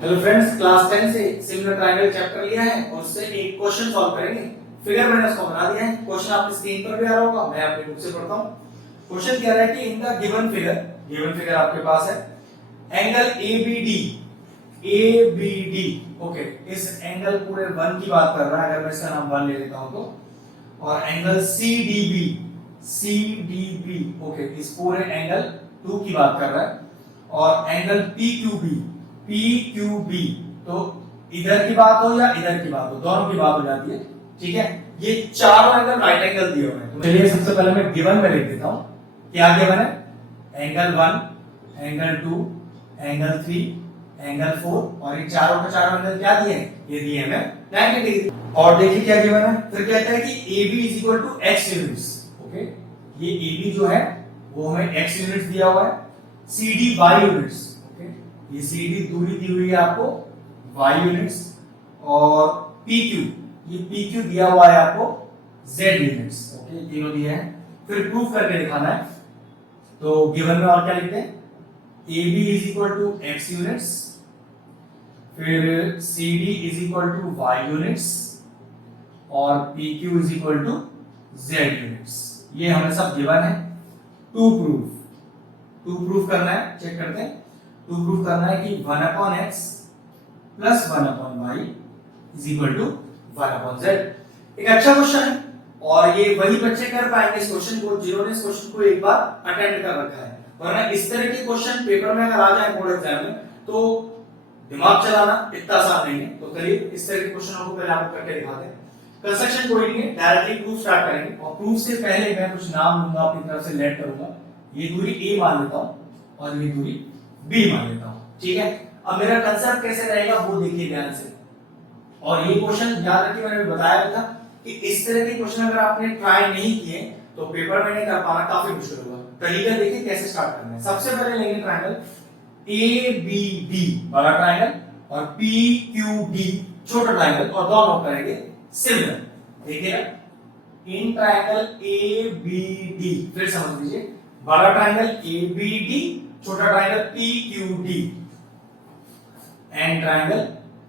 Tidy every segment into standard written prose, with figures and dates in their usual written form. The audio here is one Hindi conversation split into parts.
हेलो फ्रेंड्स, क्लास 10 से सिमिलर ट्रायंगल चैप्टर लिया है और उससे एक क्वेश्चन सॉल्व करेंगे। फिगर मैंने उसको बना दिया है। क्वेश्चन आपकी स्क्रीन पर भी आ रहा होगा, मैं अपनी बुक से पढ़ता हूं। क्वेश्चन कह रहा है कि इन द गिवन फिगर आपके पास है एंगल ABD ओके। इस एंगल पूरे 1 की बात कर रहा है, अगर मैं इसका नाम 1 ले लेता हूं तो, और एंगल CDB ओके, इस पूरे एंगल 2 की बात कर रहा है, और एंगल PQB तो इधर की बात हो या इधर की बात हो, दोनों की बात हो जाती है। ठीक है, ये चारों एंगल राइट एंगल दिए हुए हैं। तो चलिए सबसे पहले मैं गिवन में लिख देता हूं। क्या गिवन है? एंगल 1, एंगल 2, एंगल 3, एंगल 4, और इन चारों के चारों एंगल क्या दिए हैं? ये दिए हैं 90 डिग्री। और देखिए क्या गिवन है, फिर कहता है कि AB = x यूनिट्स ओके। ये AB जो है वो हमें x यूनिट्स दिया हुआ है, CD y यूनिट्स ओके। ये CD दूरी दी हुई है आपको y यूनिट्स, और PQ ये PQ दिया हुआ है आपको z यूनिट्स ओके। तीनों दिए हैं, फिर प्रूफ करके दिखाना है। तो गिवन में और क्या लिखते हैं? AB = x यूनिट्स, फिर CD = y यूनिट्स, और PQ = z यूनिट्स। ये हमें सब गिवन है। टू प्रूफ करना है, चेक करते हैं। टू प्रूफ करना है कि 1/x + 1/y = 1/z। एक अच्छा क्वेश्चन है, और ये वही बच्चे कर पाएंगे इस क्वेश्चन को जिन्होंने इस क्वेश्चन को एक बार अटेम्प्ट कर रखा है। वरना इस तरह के क्वेश्चन पेपर में अगर आ जाए बोर्ड एग्जाम में तो दिमाग चलाना इतना आसान नहीं है। तो चलिए इस तरह के क्वेश्चनों को पहले आपको करके दिखाते हैं। कंस्ट्रक्शन कोई नहीं है, डायरेक्टली प्रूफ स्टार्ट करेंगे, और प्रूफ से पहले मैं कुछ नाम लूंगा, अपनी तरफ से लेट करूंगा। ये दूरी A मान लेता हूं और ये दूरी B मान लेता हूं। ठीक है, अब मेरा कंसेप्ट कैसे रहेगा वो देखिए ध्यान से। और ये क्वेश्चन याद रखिए, मैंने बताया था कि इस तरह के क्वेश्चन अगर आपने ट्राई नहीं किए तो पेपर में नहीं कर पाना काफी मुश्किल होगा। तरीका देखिए कैसे स्टार्ट करना है। सबसे पहले लेंगे ट्रायंगल ABD बड़ा ट्रायंगल, और PQD छोटा ट्रायंगल, और दोनों करेंगे सिमिलर। देखिए ना, इन ट्रायंगल ABD, फिर समझ लीजिए, बड़ा ट्रायंगल ABD, छोटा triangle PQD, and triangle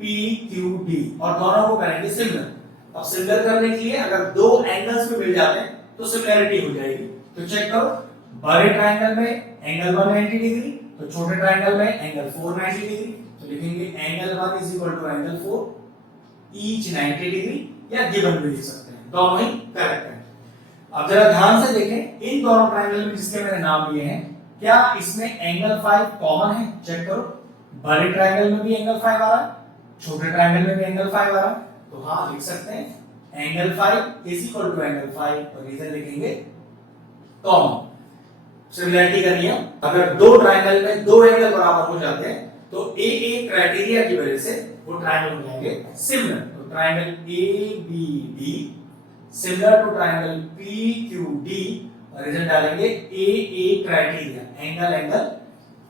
PQD, और दोनों को करेंगे सिमिलर। अब सिमिलर करने के लिए अगर दो एंगल्स भी मिल जाते हैं तो सिमिलरिटी हो जाएगी। तो चेक करो, बड़े ट्रायंगल में एंगल 1 90 डिग्री, तो छोटे ट्रायंगल में एंगल 4 90 डिग्री। तो लिखेंगे एंगल 1 = एंगल 4 ईच 90 डिग्री, या गिवन भी लिख सकते हैं, दोनों ही करेक्ट है। अब जरा ध्यान से देखें, इन दोनों ट्रायंगल में जिसके मैंने नाम लिए हैं, क्या इसमें एंगल 5 कॉमन है? चेक करो, बड़े ट्रायंगल में भी एंगल 5 आ रहा है, छोटे ट्रायंगल में भी एंगल 5 आ रहा है। तो हाँ लिख सकते हैं एंगल 5 = एंगल 5, और रीजन लिखेंगे कॉमन। सिमिलरिटी करनी है, अगर दो ट्रायंगल में दो एंगल बराबर हो जाते हैं तो AA क्राइटेरिया की वजह से वो ट्रायंगल हो जाएंगे सिमिलर। तो triangle ABD similar to triangle PQD, और रीजन डालेंगे AA क्राइटेरिया, एंगल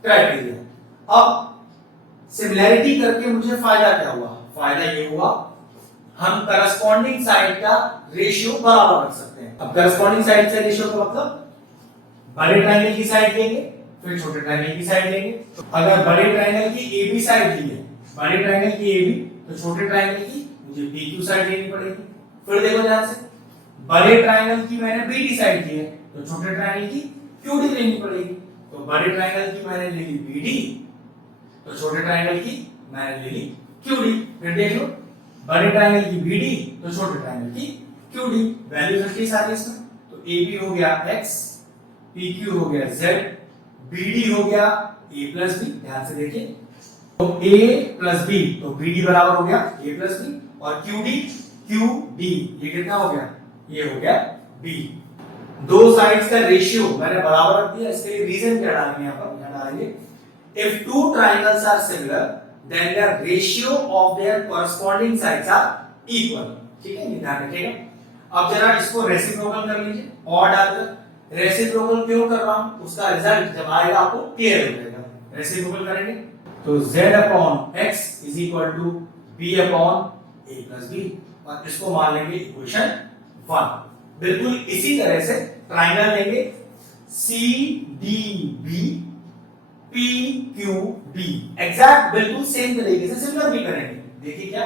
क्राइटेरिया। अब सिमिलरिटी करके मुझे फायदा क्या हुआ? फायदा ये हुआ, हम करस्पॉन्डिंग साइड का रेशियो बराबर रख सकते हैं। अब करस्पॉन्डिंग साइड से रेशियो का मतलब बड़े ट्रायंगल की साइड लेंगे, फिर छोटे ट्रायंगल की साइड लेंगे। तो अगर बड़े ट्रायंगल की AB साइड ली है, बड़े ट्रायंगल की AB, तो छोटे ट्रायंगल की मुझे PQ साइड लेनी पड़ेगी। फिर देखो ध्यान से, बड़े ट्रायंगल की मैंने BD साइड ली है, तो छोटे ट्रायंगल की QD लेनी पड़ेगी। तो बड़े ट्रायंगल की मैंने ले ली BD, तो छोटे ट्रायंगल की मैंने ले ली QD। फिर देख लो, बड़े ट्रायंगल की BD, तो छोटे ट्रायंगल की QD। वैल्यू 50 आ गई इसमें। तो AB हो गया x, PQ हो गया z, BD हो गया A + B। ध्यान से देखिए, तो A + B, तो BD बराबर हो गया A + B, और QD ये कितना हो गया? ये हो गया B। दो साइड्स का रेशियो मैंने बराबर रख दिया। इसके लिए रीजन क्या डालेंगे? यहाँ पर क्या डालेंगे? If two triangles are similar, then the ratio of their corresponding sides are equal। ठीक है, ध्यान रखिएगा। अब जरा इसको रेसिप्रोकल कर लीजिए, और डालकर रेसिप्रोकल क्यों कर रहा हूं उसका रिजल्ट जब आएगा आपको क्लियर हो जाएगा। रेसिप्रोकल करेंगे तो z/x = b/a + b, और इसको मान लेंगे इक्वेशन 1। बिल्कुल इसी तरह से ट्रायंगल लेंगे CDB P Q B. Exact बिल्कुल सेम तरीके से सिमिलर भी करेंगे। देखिए क्या,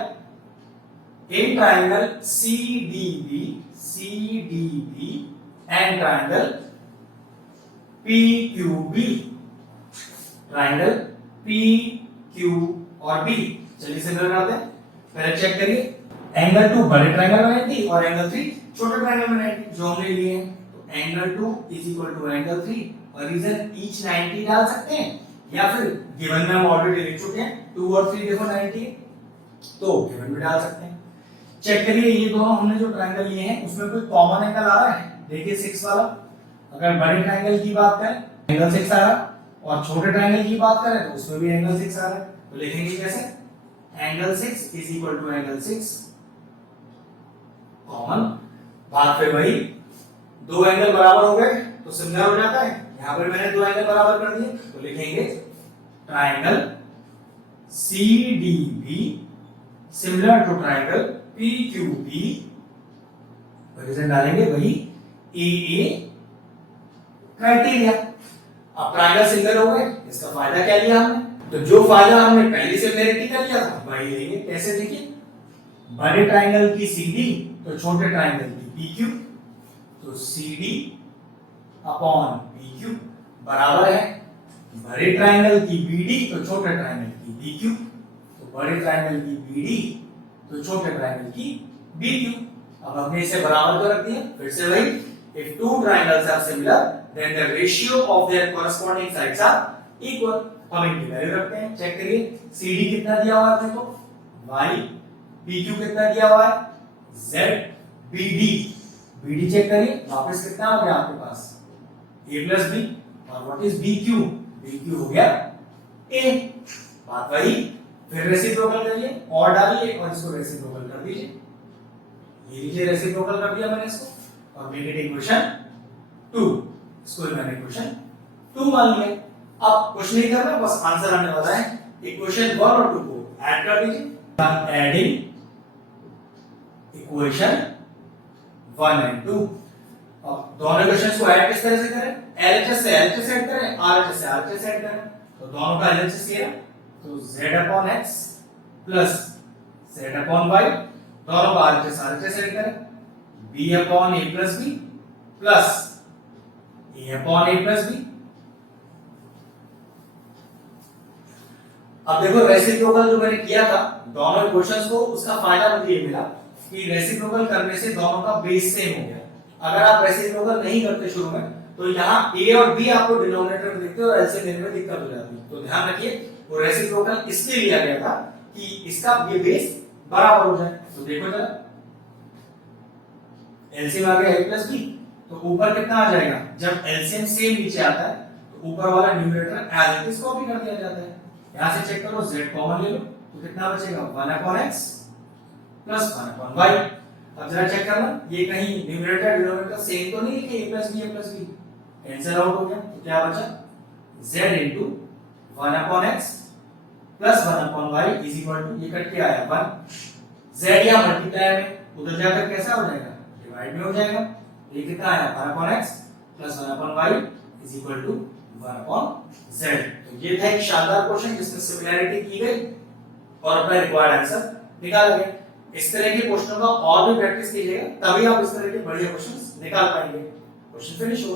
in triangle CDB and triangle PQB, triangle PQ और B। चलिए सिमिलर करते हैं। पहले चेक करिए, एंगल 2 बड़े ट्राइंगल में 90 और एंगल 3 छोटे ट्राइंगल में 90 जो हमने लिए हैं। तो angle 2 is equal to angle 3 और रीजन ईच 90 डाल सकते हैं, या फिर गिवन में हम ऑलरेडी लिख चुके हैं 2 और 3 देखो 90 है, तो गिवन में डाल सकते हैं। चेक करिए, ये दोनों हमने जो ट्राइंगल लिए हैं उसमें कोई कॉमन एंगल आ रहा है। देखिए 6 वाला, अगर बड़े ट्राइंगल की बात करें एंगल 6 आ रहा, और छोटे ट्राइंगल की बात करें तो उसमें भी एंगल 6 आ रहा है। तो लिखेंगे कैसे, angle 6 is equal to angle 6 common. बात पे वही, दो एंगल बराबर हो गए तो सिमिलर हो जाता है। यहां पर मैंने दो एंगल बराबर कर दिए, तो लिखेंगे triangle CDB similar to triangle PQB, reason डालेंगे वही AA क्राइटेरिया। अब ट्राइंगल सिमिलर हो गए, इसका फायदा क्या लिया हमने, तो जो फायदा हमने पहले से सिमिलरिटी का लिया था वही लेंगे। कैसे, देखिए बड़े ट्राइंगल की CD तो छोटे ट्राइंगल की PQ, तो CD अपॉन PQ बराबर है बड़े ट्राइंगल की BD तो छोटे ट्राइंगल की BQ, तो बड़े ट्राइंगल की BD तो छोटे ट्राइंगल की BQ। अब हमने इसे बराबर कर रख दिया। फिर से वही, if two triangles are similar then the ratio of their corresponding sides are equal। हम इनकी वैल्यू रखते हैं, चेक करिए CD कितना दिया हुआ है देखो y, PQ कितना दिया हुआ है z, BD चेक करिए वापस कितना हो गया आपके पास a प्लस b, और व्हाट इज BQ हो गया a। बात वही, फिर रेसिप्रोकल करिए और डालिए और इसको रेसिप्रोकल कर दीजिए। ये लीजिए रेसिप्रोकल कर दिया मैंने इसको और मेक इट इक्वेशन 2। इसको मैंने इक्वेशन 2 मान लिया। अब कुछ नहीं करना, बस आंसर आने वाला है। इक्वेशन 1 और 2 को ऐड कर दीजिए। Adding equation 1 and 2। अब दोनों इक्वेशंस को ऐड किस तरह से करें, LHS से LHS ऐड करें, RHS से RHS ऐड करें। तो दोनों का LHS किया तो z upon x plus z upon y, दोनों का RHS ऐड करें, b upon a plus b plus a upon a plus b। अब देखो रेसिप्रोकल जो मैंने किया था दोनों इक्वेशंस को, उसका फायदा मुझे ये मिला कि रेसिप्रोकल करने से दोनों का बेस सेम हो गया। अगर आप रेसिप्रोकल नहीं करते शुरू में तो यहाँ a और b आपको डिनोमिनेटर में दिखते और एलसीएम लेने में दिक्कत हो जाती है। तो ध्यान रखिए वो रेसिप्रोकल इसलिए लिया गया था कि इसका ये बेस बराबर हो जाए। तो देखो जरा एलसीएम आ गया a प्लस b, तो ऊपर कितना आ जाएगा, जब एलसीएम सेम नीचे आता है तो ऊपर वाला numerator as it is copy कर दिया जाता है। यहां से चेक करो z कॉमन ले लो तो कितना बचेगा 1 upon x plus 1 upon y। अब जरा चेक करना ये कहीं न्यूमरेटर डिनोमिनेटर सेम तो नहीं है, a plus b cancel out हो गया। तो क्या बचा z into 1 upon x plus 1 upon y is equal to, ये कट के आया 1, z या मल्टीप्लाई में उधर जाकर कैसा हो जाएगा डिवाइड में हो जाएगा। ये कितना आया 1 upon x plus 1 upon y is equal to 1 upon z। तो ये था एक शानदार क्वेश्चन जिसमें सिमिलरिटी की गई और अपना रिक्वायर्ड आंसर निकाला गया। इस तरह के क्वेश्चनों का और भी प्रैक्टिस कीजिएगा, तभी आप इस तरह के बढ़िया क्वेश्चंस निकाल पाएंगे। क्वेश्चन फिनिश हो।